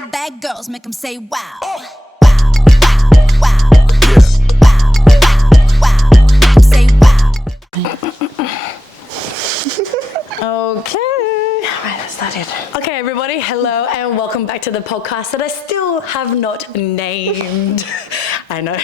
Bad girls make them say wow. Wow, wow, wow. Wow, wow, wow. Say wow. Okay. All right, let's start it. Okay, everybody, hello and welcome back to the podcast that I still have not named. I know.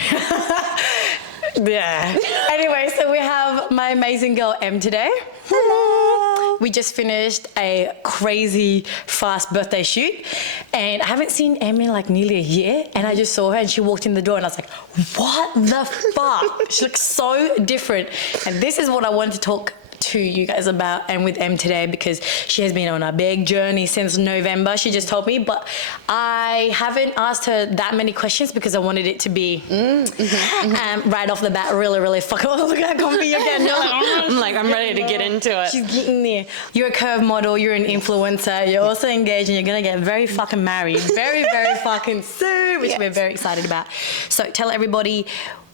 Yeah. Anyway, so we have my amazing girl Em today. Hello. We just finished a crazy fast birthday shoot and I haven't seen Em in like nearly a year, and I just saw her and she walked in the door and I was like, what the fuck? She looks so different. And this is what I wanted to talk to you guys about and with Em today, because she has been on a big journey since November, she just told me, but I haven't asked her that many questions because I wanted it to be right off the bat really fucking look at comfy again. I'm ready to get into it. She's getting there. You're a curve model, you're an influencer, you're also engaged, and you're gonna get very fucking married very fucking soon, which we're very excited about. So tell everybody.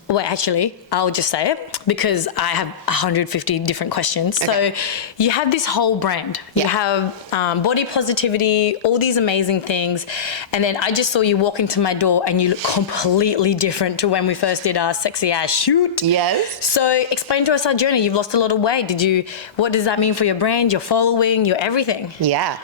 Well, actually, I'll just say it because I have 150 different questions. Okay. So you have this whole brand. You have body positivity, all these amazing things. And then I just saw you walk into my door and you look completely different to when we first did our sexy ass shoot. Yes. So explain to us our journey. You've lost a lot of weight. What does that mean for your brand, your following, your everything? Yeah.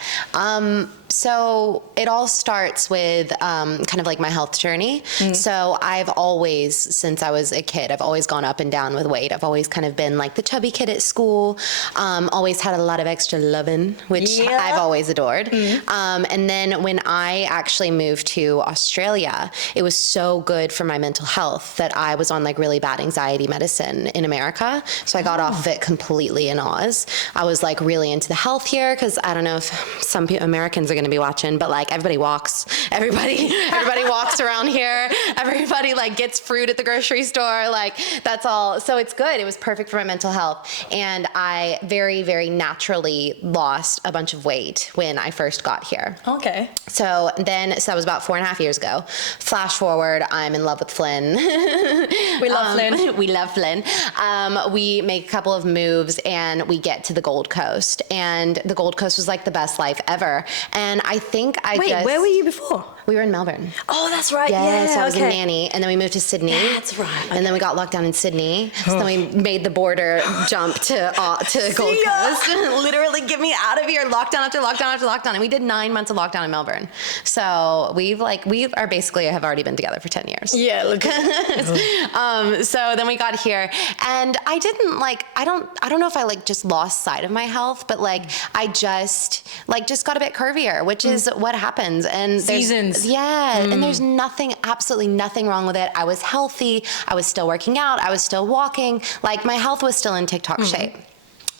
So it all starts with kind of like my health journey. So I've always, since I was a kid, I've always gone up and down with weight. I've always kind of been like the chubby kid at school, always had a lot of extra loving, which I've always adored. And then when I actually moved to Australia, it was so good for my mental health that I was on like really bad anxiety medicine in America. So I got off of it completely in Oz. I was like really into the health here because I don't know if some Americans are going to be watching, but like everybody walks around here. Everybody like gets fruit at the grocery store. Like that's all. So it's good. It was perfect for my mental health. And I very naturally lost a bunch of weight when I first got here. Okay. So that was about 4.5 years ago. Flash forward, I'm in love with Flynn. We love Flynn. We love Flynn. We make a couple of moves and we get to the Gold Coast. And the Gold Coast was like the best life ever. And I think Wait, where were you before? We were in Melbourne. Oh, that's right. Yes, I was a nanny. And then we moved to Sydney. That's right. Okay. And then we got locked down in Sydney. So then we made the border jump to Gold Coast. Literally, get me out of here. Lockdown after lockdown after lockdown. And we did 9 months of lockdown in Melbourne. So we are basically have already been together for 10 years. Yeah, look. So then we got here, and I don't know if I like just lost sight of my health, but like I just got a bit curvier, which is what happens. And seasons. Yeah. And there's absolutely nothing wrong with it. I was healthy. I was still working out. I was still walking. Like my health was still in TikTok shape.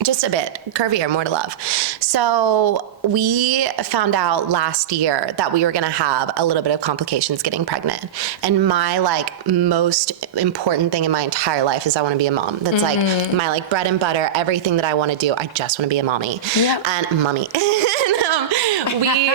Just a bit curvier, more to love. So we found out last year that we were going to have a little bit of complications getting pregnant. And my like most important thing in my entire life is I want to be a mom. That's like my like bread and butter, everything that I want to do. I just want to be a mommy. Yeah. And mommy. We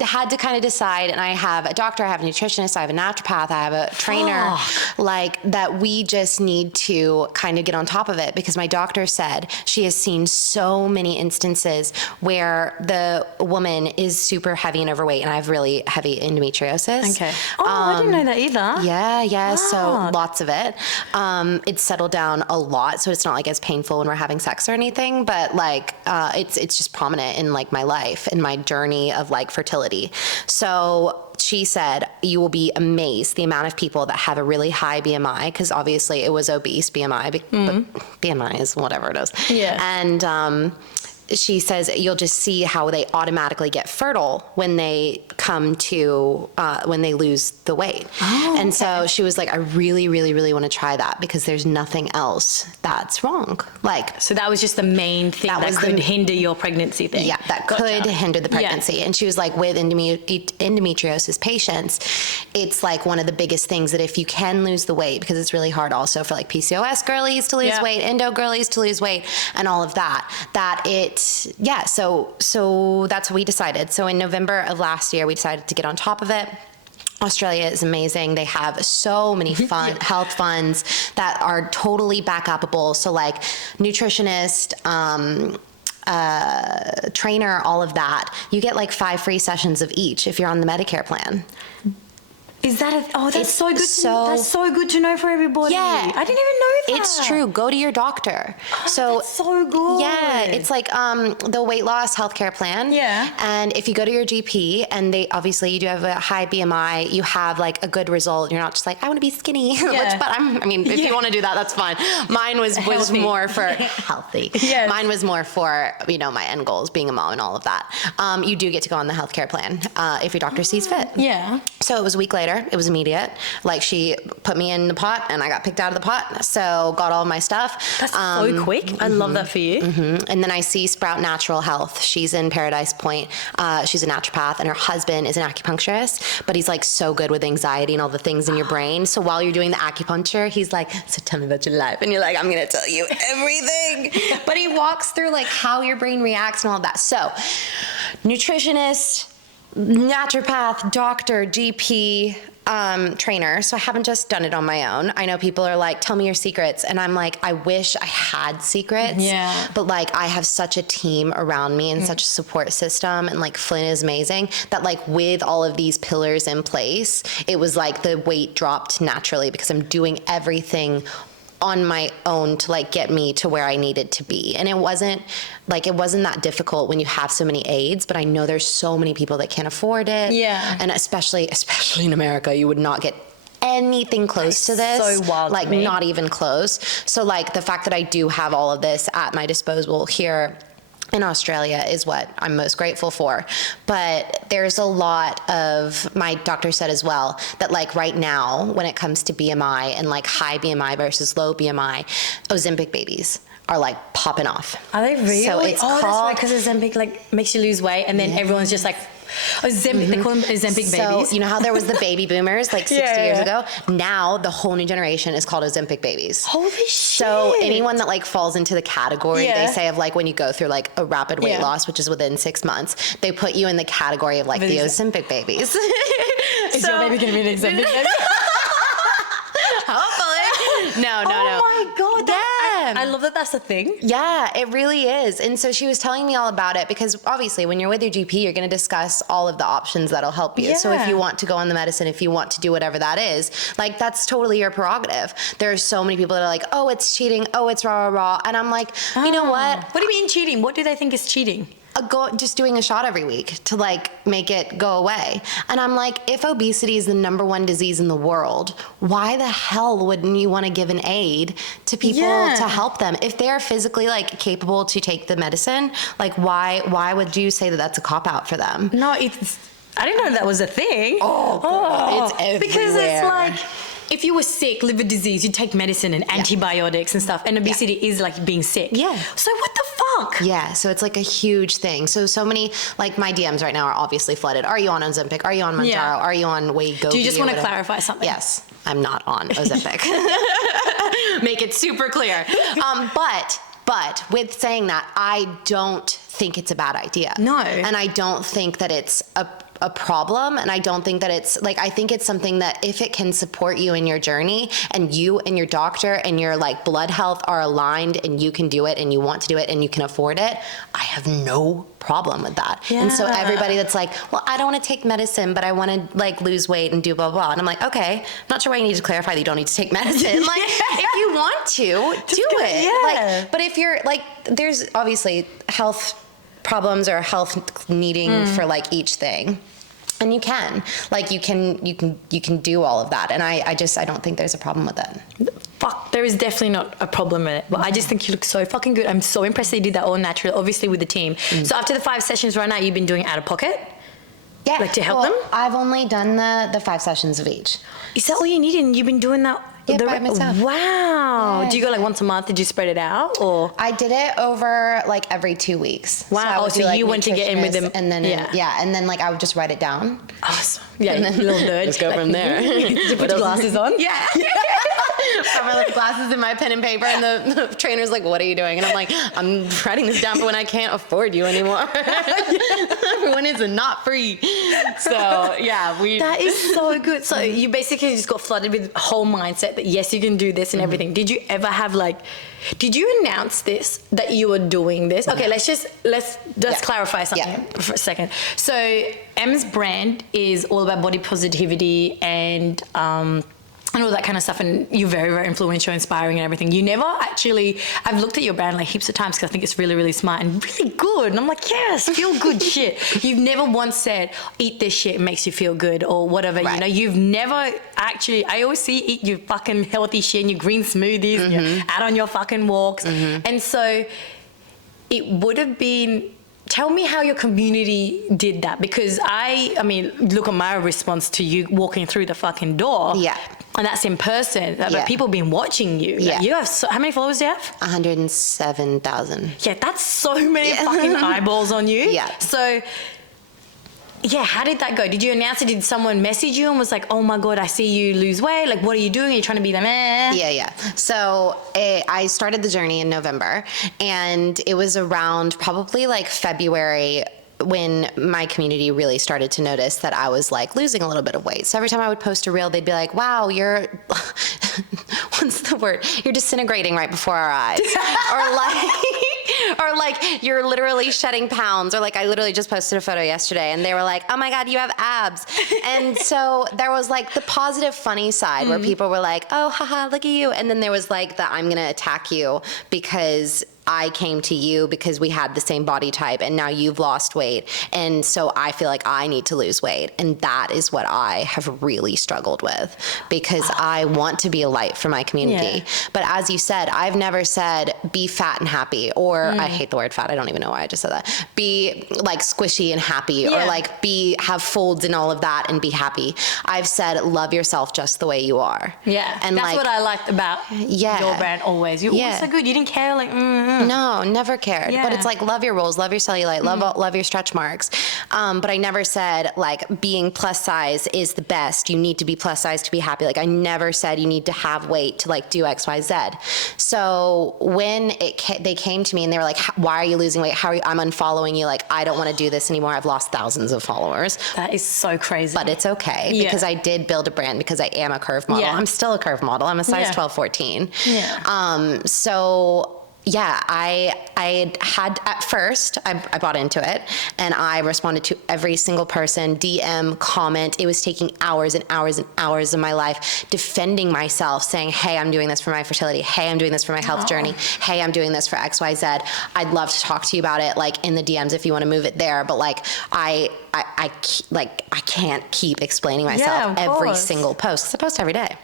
had to kind of decide, and I have a doctor, I have a nutritionist, I have a naturopath, I have a trainer, like that we just need to kind of get on top of it, because my doctor said she has seen so many instances where the woman is super heavy and overweight, and I have really heavy endometriosis. Okay. Oh, I didn't know that either. Yeah. So lots of it. It's settled down a lot, so it's not like as painful when we're having sex or anything, but like it's just prominent in like my life and my journey of like fertility. So she said, you will be amazed the amount of people that have a really high BMI, because obviously it was obese BMI, but BMI is whatever it is. Yeah. And she says you'll just see how they automatically get fertile when they come to when they lose the weight. And so she was like, I really want to try that, because there's nothing else that's wrong. Like, so that was just the main thing that could hinder your pregnancy thing. Yeah, that could hinder the pregnancy. Yeah. And she was like, with endometriosis patients, it's like one of the biggest things that if you can lose the weight, because it's really hard also for like PCOS girlies to lose weight, endo girlies to lose weight, and all of that so that's what we decided. So in November of last year, we decided to get on top of it. Australia is amazing. They have so many fun health funds that are totally back-upable. So like nutritionist, trainer, all of that, you get like 5 free sessions of each if you're on the Medicare plan. Is that that's It's so good. That's so good to know for everybody. Yeah. I didn't even know that. It's true. Go to your doctor. That's so good. Yeah, it's like the weight loss healthcare plan. Yeah. And if you go to your GP and they obviously you do have a high BMI, you have like a good result. You're not just like, I want to be skinny. Yeah. If you want to do that, that's fine. Mine was more for healthy. Yes. Mine was more for, my end goals, being a mom and all of that. You do get to go on the healthcare plan if your doctor sees fit. Yeah. So it was a week later. It was immediate. Like she put me in the pot and I got picked out of the pot. So got all my stuff. That's so quick. I love that for you. And then I see Sprout Natural Health. She's in Paradise Point. She's a naturopath and her husband is an acupuncturist, but he's like so good with anxiety and all the things in your brain. So while you're doing the acupuncture, he's like, so tell me about your life. And you're like, I'm going to tell you everything. But he walks through like how your brain reacts and all of that. So nutritionist, naturopath, doctor, GP, trainer. So I haven't just done it on my own. I know people are like, tell me your secrets. And I'm like, I wish I had secrets. Yeah. But like, I have such a team around me and such a support system. And like, Flynn is amazing that like with all of these pillars in place, it was like the weight dropped naturally because I'm doing everything on my own to like get me to where I needed to be. And it wasn't that difficult when you have so many aids, but I know there's so many people that can't afford it. Yeah. And especially in America, you would not get anything close to this. So wild like to me. not even close. So like the fact that I do have all of this at my disposal here in Australia is what I'm most grateful for. But there's a lot of, my doctor said as well, that like right now, when it comes to BMI and like high BMI versus low BMI, Ozempic babies are like popping off. Are they really? So it's that's called, right, because Ozempic like makes you lose weight and then everyone's just like, Ozempic, they call them Ozempic babies. So you know how there was the baby boomers like 60 years Yeah. ago? Now the whole new generation is called Ozempic babies. Holy shit. So anyone that like falls into the category, Yeah. they say of like when you go through like a rapid weight Yeah. loss, which is within 6 months, they put you in the category of like the Ozempic babies. Is your baby going to be an Ozempic baby? Hopefully. No. Oh my God. Yeah. I love that that's a thing. Yeah, it really is. And so she was telling me all about it because obviously when you're with your GP, you're going to discuss all of the options that'll help you. So if Yeah. you want to go on the medicine, if you want to do whatever that is, like that's totally your prerogative. There's so many people that are like, oh, it's cheating. Oh, it's rah. And I'm like, you know what? What do you mean cheating? What do they think is cheating? Just doing a shot every week to like make it go away. And I'm like, if obesity is the #1 disease in the world, why the hell wouldn't you want to give an aid to people to help them? If they're physically like capable to take the medicine, like why would you say that that's a cop out for them? No, I didn't know that was a thing. It's everywhere. Because it's like, if you were sick, liver disease, you'd take medicine and antibiotics and stuff. And obesity is like being sick. Yeah. So what the fuck? Yeah, so it's like a huge thing. So many, like my DMs right now are obviously flooded. Are you on Ozempic? Are you on Mounjaro? Yeah. Are you on Wegovy? Do you just want to whatever? clarify something? Yes, I'm not on Ozempic. Make it super clear. But with saying that, I don't think it's a bad idea. No. And I don't think that it's a problem, and I don't think that it's like, I think it's something that if it can support you in your journey and you and your doctor and your like blood health are aligned and you can do it and you want to do it and you can afford it, I have no problem with that. And so Yeah. everybody that's like, well, I don't want to take medicine, but I want to like lose weight and do blah, blah. And I'm like, okay, I'm not sure why you need to clarify that you don't need to take medicine. Like if you want to, do it. Yeah. Like, but if you're like, there's obviously health problems or health needing for like each thing. And you can do all of that. And I don't think there's a problem with it. Fuck, there is definitely not a problem with it. But I just think you look so fucking good. I'm so impressed that you did that all natural, obviously with the team. So after the 5 sessions right now, you've been doing it out of pocket? Yeah. Like to help them? I've only done the 5 sessions of each. Is that all you need? And you've been doing that? Yeah, by myself. Wow. Yeah. Do you go like once a month? Did you spread it out or? I did it over like every 2 weeks. Wow. I would So do, like, you went to get in with them. nutritionist, and then and then like I would just write it down. Awesome. Yeah, little nerd. Let's go from there. Did you put your glasses on? Yeah. got my little glasses and my pen and paper, and the trainer's like, "What are you doing?" And I'm like, "I'm writing this down for when I can't afford you anymore. For when it's not free." So yeah, That is so good. So you basically just got flooded with a whole mindset that yes, you can do this and everything. Did you ever have did you announce this, that you were doing this? Okay, let's clarify something for a second. So M's brand is all about body positivity and all that kind of stuff, and you're very, very influential, inspiring and everything. You never actually, I've looked at your brand like heaps of times because I think it's really, really smart and really good. And I'm like, yes, feel good shit. You've never once said, eat this shit, it makes you feel good or whatever. Right. You know, you've never actually, I always see you eat your fucking healthy shit and your green smoothies and you're out on your fucking walks. And so it would have been, tell me how your community did that, because I mean, look at my response to you walking through the fucking door. Yeah. And that's in person. But people been watching you. Yeah. You have how many followers do you have? 107,000. Yeah, that's so many fucking eyeballs on you. Yeah. So, yeah, how did that go? Did you announce it? Did someone message you and was like, "Oh my God, I see you lose weight. Like, what are you doing? Are you trying to be the man?" Yeah. So I started the journey in November, and it was around probably like February when my community really started to notice that I was like losing a little bit of weight. So every time I would post a reel, they'd be like, "Wow, you're," what's the word? "You're disintegrating right before our eyes." or like you're literally shedding pounds, or like I literally just posted a photo yesterday and they were like, "Oh my God, you have abs." And so there was like the positive funny side where people were like, "Oh, haha, look at you." And then there was like the "I'm gonna attack you because I came to you because we had the same body type and now you've lost weight. And so I feel like I need to lose weight." And that is what I have really struggled with, because I want to be a light for my community. But as you said, I've never said be fat and happy, or I hate the word fat. I don't even know why I just said that. Be like squishy and happy, or like have folds and all of that and be happy. I've said love yourself just the way you are. Yeah. And that's what I liked about your brand always. You're always so good. You didn't care No, never cared. But it's like, love your rolls, love your cellulite, love your stretch marks. But I never said like being plus size is the best. You need to be plus size to be happy. Like I never said you need to have weight to like do X, Y, Z. So when they came to me and they were like, "Why are you losing weight? How are you?" "I'm unfollowing you. Like I don't want to do this anymore. I've lost thousands of followers." That is so crazy. But it's okay because I did build a brand, because I am a curve model. I'm still a curve model. I'm a size 12, 14. So yeah, I had at first, I bought into it and I responded to every single person, DM, comment. It was taking hours and hours and hours of my life defending myself, saying, "Hey, I'm doing this for my fertility. Hey, I'm doing this for my health journey. Hey, I'm doing this for X, Y, Z. I'd love to talk to you about it, like in the DMs if you want to move it there." But like, I can't keep explaining myself every single post, because I post every day.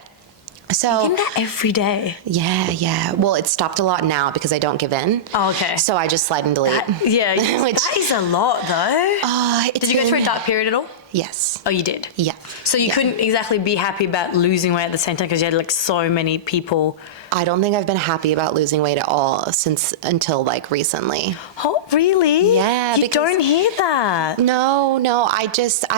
So you're doing that every day. Yeah. Well, it's stopped a lot now because I don't give in. Oh, okay. So I just slide and delete. That is a lot though. Did you go through a dark period at all? Yes. Oh, you did? Yeah. So you couldn't exactly be happy about losing weight at the same time because you had like so many people. I don't think I've been happy about losing weight at all until like recently. Oh, really? Yeah. You don't hear that. No. I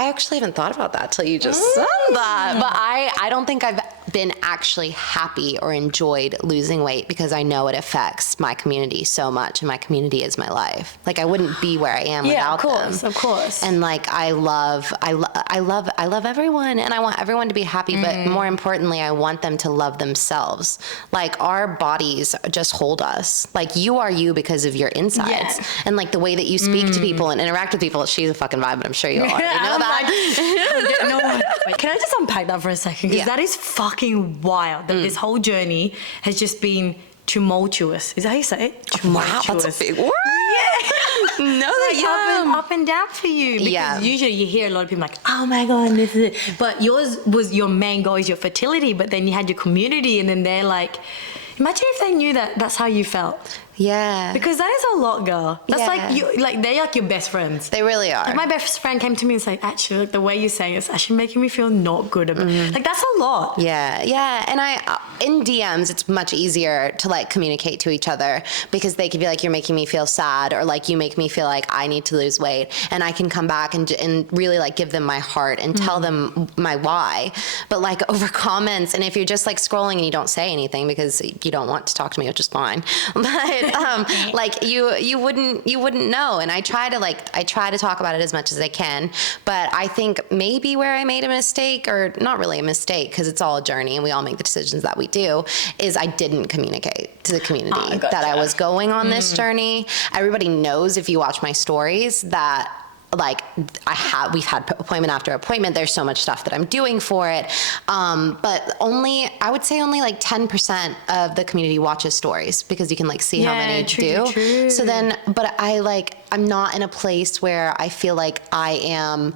actually haven't thought about that till you just said that. But I don't think I've been actually happy or enjoyed losing weight, because I know it affects my community so much, and my community is my life. Like I wouldn't be where I am without them. Of course. And like I love everyone, and I want everyone to be happy, but more importantly, I want them to love themselves. Like our bodies just hold us. Like you are you because of your insides, and like the way that you speak to people and interact with people. She's a fucking vibe, but I'm sure you already know that. Wait, can I just unpack that for a second? Because that is fucking wild. That this whole journey has just been tumultuous. Is that how you say it? Tumultuous. Wow, that's a big word. Up and down for you. Because usually you hear a lot of people like, "Oh my God, this is it." But yours was, your main goal is your fertility, but then you had your community, and then they're like, imagine if they knew that that's how you felt. Yeah. Because that is a lot, girl. That's like they're like your best friends. They really are. Like my best friend came to me and said, "Actually, like the way you're saying it's actually making me feel not good about it." Like that's a lot. Yeah. And in DMs, it's much easier to like communicate to each other because they could be like, you're making me feel sad, or like you make me feel like I need to lose weight, and I can come back and really like give them my heart and tell them my why. But like over comments, and if you're just like scrolling and you don't say anything because you don't want to talk to me, which is fine, but like you wouldn't know. And I try to talk about it as much as I can, but I think maybe where I made a mistake, or not really a mistake because it's all a journey and we all make the decisions that we do, is I didn't communicate to the community that I was going on this journey. Everybody knows, if you watch my stories, that like we've had appointment after appointment. There's so much stuff that I'm doing for it. But I would say only like 10% of the community watches stories, because you can like see how many do. True. So then, but I'm not in a place where I feel like I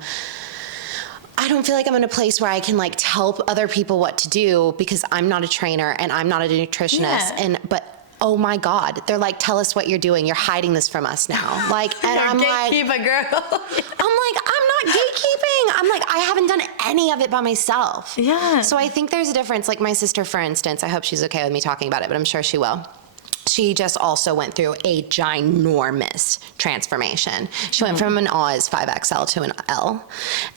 don't feel like I'm in a place where I can like tell other people what to do, because I'm not a trainer and I'm not a nutritionist. But oh my God, they're like, tell us what you're doing. You're hiding this from us now. Like, and I'm like, gatekeeper girl. I'm not gatekeeping. I'm like, I haven't done any of it by myself. Yeah. So I think there's a difference. Like my sister, for instance, I hope she's okay with me talking about it, but I'm sure she will. She just also went through a ginormous transformation. She went from an Oz 5XL to an L.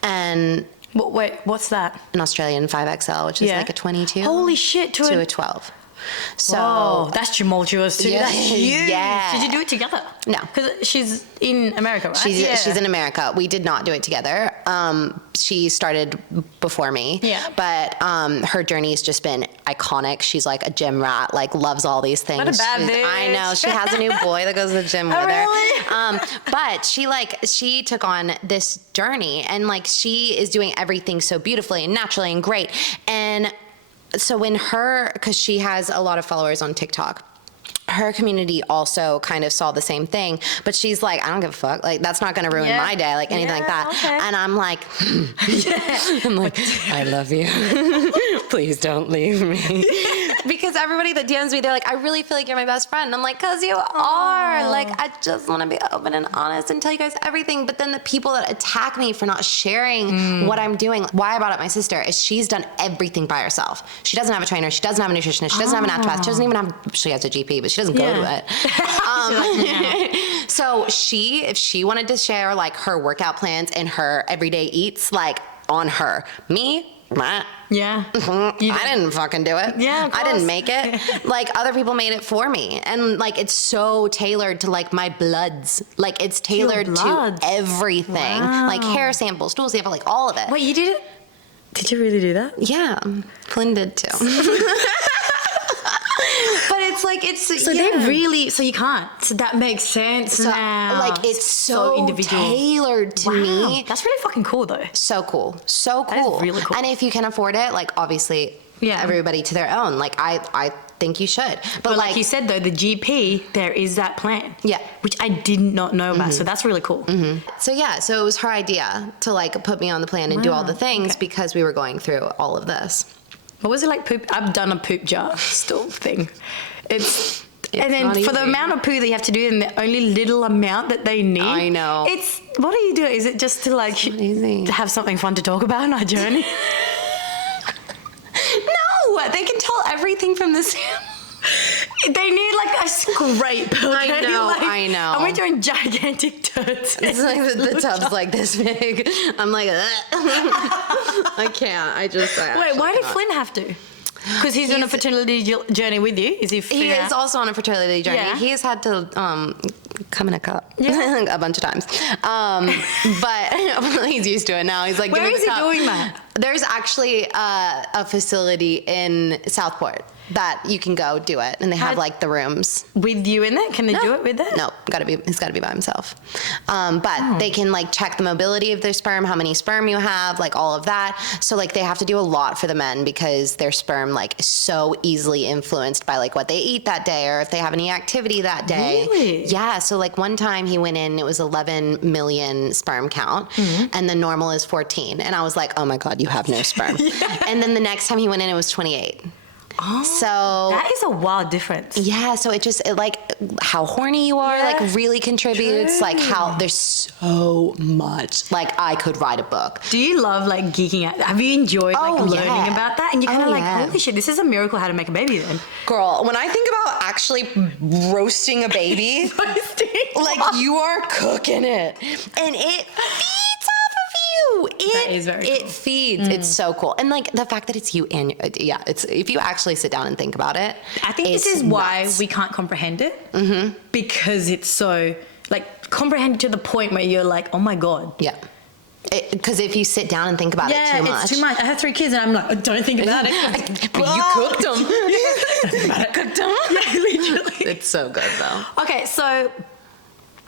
And wait, what's that? An Australian 5XL, which is like a 22. Holy shit, to a 12. So whoa, that's tumultuous too. Yeah, That's huge. yeah. Did you do it together? No, because she's in America, right? She's in America. We did not do it together. She started before me. Yeah. But her journey has just been iconic. She's like a gym rat. Like loves all these things. What a bad bitch. I know. She has a new boy that goes to the gym with really? her. But she took on this journey, and like she is doing everything so beautifully and naturally and great. And so because she has a lot of followers on TikTok, her community also kind of saw the same thing, but she's like, I don't give a fuck. Like, that's not going to ruin my day, like anything like that. Okay. And I'm like, I'm like, I love you. Please don't leave me. Because everybody that DMs me, they're like, I really feel like you're my best friend. And I'm like, cause you are. Like, I just want to be open and honest and tell you guys everything. But then the people that attack me for not sharing what I'm doing, why I brought up my sister is she's done everything by herself. She doesn't have a trainer. She doesn't have a nutritionist. She doesn't have an naturopath. She doesn't even she has a GP, but she doesn't go to it. So if she wanted to share like her workout plans and her everyday eats, like on her, I didn't fucking do it. Yeah, of I didn't course. make it. Like other people made it for me, and like it's so tailored to like my bloods. Like it's tailored to everything. Wow. Like hair samples, stool sample, like all of it. Wait, you did it? Did you really do that? Yeah, Flynn did too. But it's like so you can't. So that makes sense now. Like it's so individual, tailored to me. That's really fucking cool though. So cool. So That is cool. really cool. And if you can afford it, like obviously everybody to their own. Like I think you should. But like you said though, the GP, there is that plan. Yeah. Which I did not know about. So that's really cool. So so it was her idea to like put me on the plan and do all the things because we were going through all of this. What was it like poop? I've done a poop jar stool thing. It's and then not for the easy. amount of poo that you have to do and the only little amount that they need. I know. What do you do? Is it just to like easy. to have something fun to talk about on our journey? No, they can tell everything from this. They need like a scrape. Okay? I know. And we're doing gigantic turds. It's like the tub's like this big. I'm like, I can't. Wait, why did Flynn have to? Because he's on a fertility journey with you. Is he? He is also on a fertility journey. Yeah. He has had to come in a cup a bunch of times, but he's used to it now. He's like, where give me is the he cup. doing that? There's actually a facility in Southport that you can go do it, and they have like the rooms With you in there? Can they do it with it? No, he's got to be by himself. But they can like check the mobility of their sperm, how many sperm you have, like all of that. So like they have to do a lot for the men because their sperm like is so easily influenced by like what they eat that day or if they have any activity that day. Really? Yeah. So like one time he went in, it was 11 million sperm count, and the normal is 14. And I was like, oh my God, you have no sperm. And then the next time he went in, it was 28. Oh, So that is a wild difference. yeah, so it like how horny you are, Yeah, like really contributes. true. Like how there's so much. Like I could write a book. Do you love like geeking out? Have you enjoyed like Oh, learning yeah. about that? And you're kind of Oh, like, yeah. holy shit, this is a miracle how to make a baby then. Girl, when I think about actually roasting a baby, like you are cooking it, and it feeds off of you. That is very It cool. feeds. It's so cool, and like the fact that it's you and yeah, it's if you actually sit down and think about it. I think this it's is why nuts. we can't comprehend it. Mm-hmm. Because it's so, like, comprehend to the point where you're like, oh my God. Yeah. Because if you sit down and think about it too much. it's too much. I have 3 kids and I'm like, oh, don't think about it. But you cooked them. I cooked them. Yeah, literally. It's so good though. Okay, so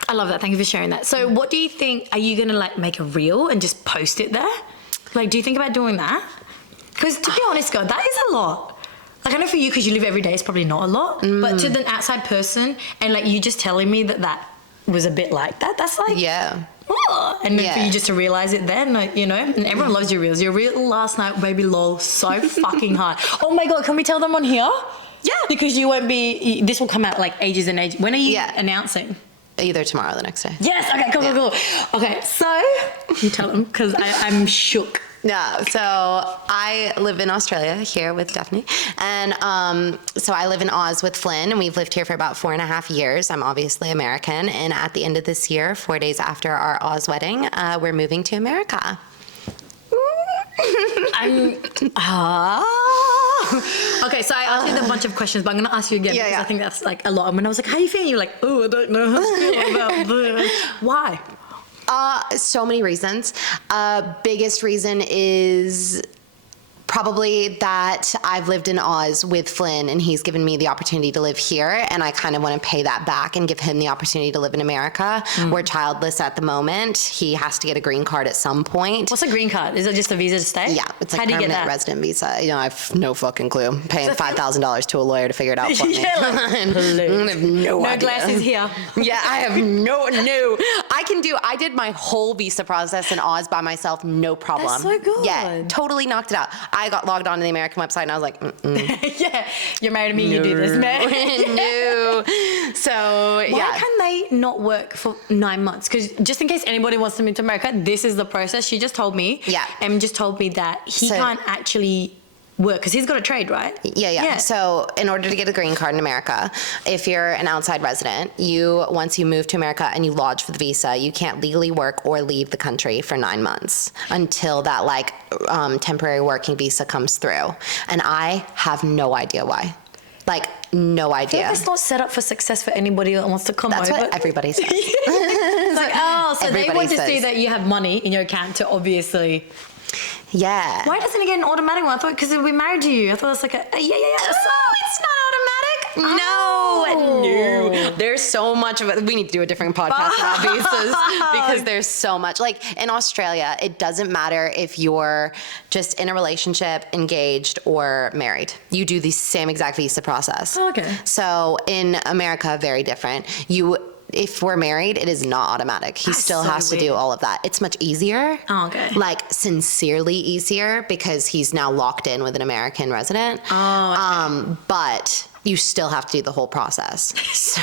I love that. Thank you for sharing that. So what do you think, are you going to like make a reel and just post it there? Like, do you think about doing that? Because to be honest, God, that is a lot. Like, I know for you, because you live every day, it's probably not a lot. But to the outside person, and like you just telling me that was a bit like that, that's like... Yeah. Oh, and then for Yeah. you just to realize it then, like, you know, and everyone loves your reels. Your reel last night, baby lol, so fucking hard. Oh my God, can we tell them on here? Yeah. Because you won't be, this will come out like ages and ages. When are you announcing? Either tomorrow or the next day. Yes, okay, cool. Okay, so, you tell them, because I'm shook. Yeah, so I live in Australia here with Daphne, and so I live in Oz with Flynn, and we've lived here for about 4.5 years. I'm obviously American, and at the end of this year, 4 days after our Oz wedding, we're moving to America. Okay, so I asked you a bunch of questions, but I'm going to ask you again, because I think that's like a lot. And when I was like, how are you feeling? You're like, oh, I don't know how to feel about this. Why? So many reasons. Biggest reason is probably that I've lived in Oz with Flynn, and he's given me the opportunity to live here, and I kind of want to pay that back and give him the opportunity to live in America. We're childless at the moment. He has to get a green card at some point. What's a green card? Is it just a visa to stay? Yeah, it's like how do you get permanent that? resident visa. You know, I have no fucking clue. I'm paying $5,000 to a lawyer to figure it out for me. Yeah, like, I have no No idea. glasses here. Yeah, I have no. I did my whole visa process in Oz by myself, no problem. That's so good. Yeah, totally knocked it out. I got logged on to the American website and I was like, Yeah, you're married to me, you do this, man. no. So, Why yeah. can they not work for 9 months? Because just in case anybody wants to move to America, this is the process. She just told me. Yeah. Em just told me that he So- can't actually work because he's got a trade, right? Yeah. So in order to get a green card in America, if you're an outside resident, once you move to America and you lodge for the visa, you can't legally work or leave the country for 9 months until that temporary working visa comes through. And I have no idea why. Like, no I feel idea. like it's not set up for success for anybody that wants to come That's over. what everybody says. It's like, oh, so they Everybody want to see says. that you have money in your account to obviously... Yeah. Why doesn't it get an automatic one? I thought because we're married to you. I thought it's like a yeah. Oh, it's not automatic. No. There's so much of it. We need to do a different podcast about visas because there's so much. Like in Australia, it doesn't matter if you're just in a relationship, engaged, or married. You do the same exact visa process. Oh, okay. So in America, very different. If we're married, it is not automatic. He That's still so has to do weird. all of that. It's much easier. Oh, okay. Like sincerely easier because he's now locked in with an American resident. Oh, okay. But you still have to do the whole process. So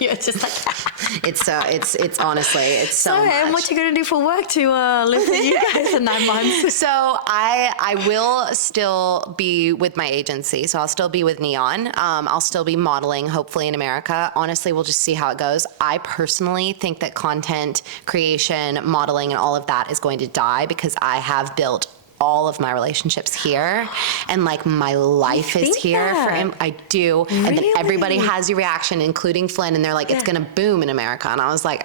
You're just like... it's honestly, it's so So, Em, much. what you gonna do for work to live with you guys for 9 months? So I will still be with my agency. So I'll still be with Neon. I'll still be modeling, hopefully in America. Honestly, we'll just see how it goes. I personally think that content creation, modeling, and all of that is going to die because I have built all of my relationships here and like my life is think here for that? him. I do. And then everybody Really? has your reaction, including Flynn, and they're like, it's Yeah. gonna boom in America. And I was like,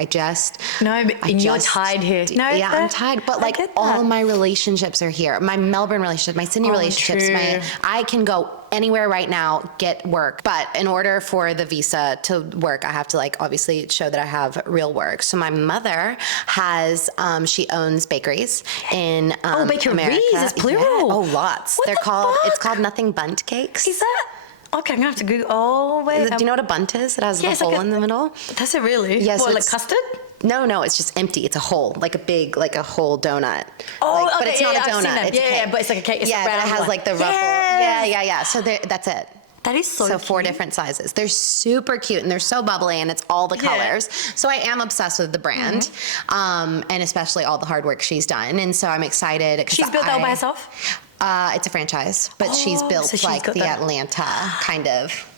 No, but you're tied here. No, yeah, I'm tied. But I like get all that. my relationships are here. My Melbourne relationship, my Sydney relationships, true. I can go anywhere right now, get work. But in order for the visa to work, I have to like obviously show that I have real work. So my mother has, she owns bakeries in bakeries, America. it's plural. Yeah. Oh, lots. What They're the called, fuck? it's called Nothing Bunt Cakes. Is that... Okay, I'm gonna have to Google... Oh, wait. Do you know what a bunt is? It has Yeah, the it's like hole in the middle. That's it, really? Yes, What, like it's- custard? No, it's just empty. It's a hole, like a big, like a whole donut. Oh, Like, but okay, it's not yeah, a I've donut. seen them. It's a Yeah, cake. but it's like a cake. It's a yeah, but it round has one. like the ruffle. Yeah, Yeah. So that's it. That is so cute. 4 different sizes. They're super cute and they're so bubbly and it's all the colors. So I am obsessed with the brand, and especially all the hard work she's done. And so I'm excited. She's built that by herself? It's a franchise, but she's built so she's like got the that. Atlanta kind of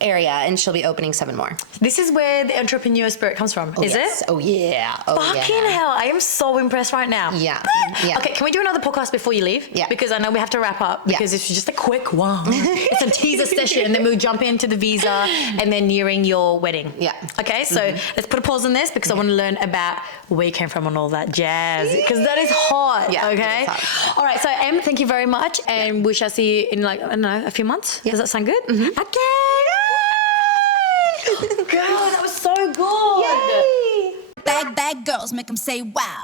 area, and she'll be opening 7 more. This is where the entrepreneur spirit comes from, is it? Oh yeah. Fucking hell, I am so impressed right now. Yeah. Okay, can we do another podcast before you leave? Yeah. Because I know we have to wrap up because this is just a quick one. It's a teaser session, then we'll jump into the visa and then nearing your wedding. Yeah. Okay, so let's put a pause on this because I want to learn about where you came from and all that jazz because that is hot. Yeah, Okay. it is hot. All right, so Em, thank you very much and we shall see you in like, I don't know, a few months. Does that sound good? Okay. Girl, that was so good. Bag girls make them say wow.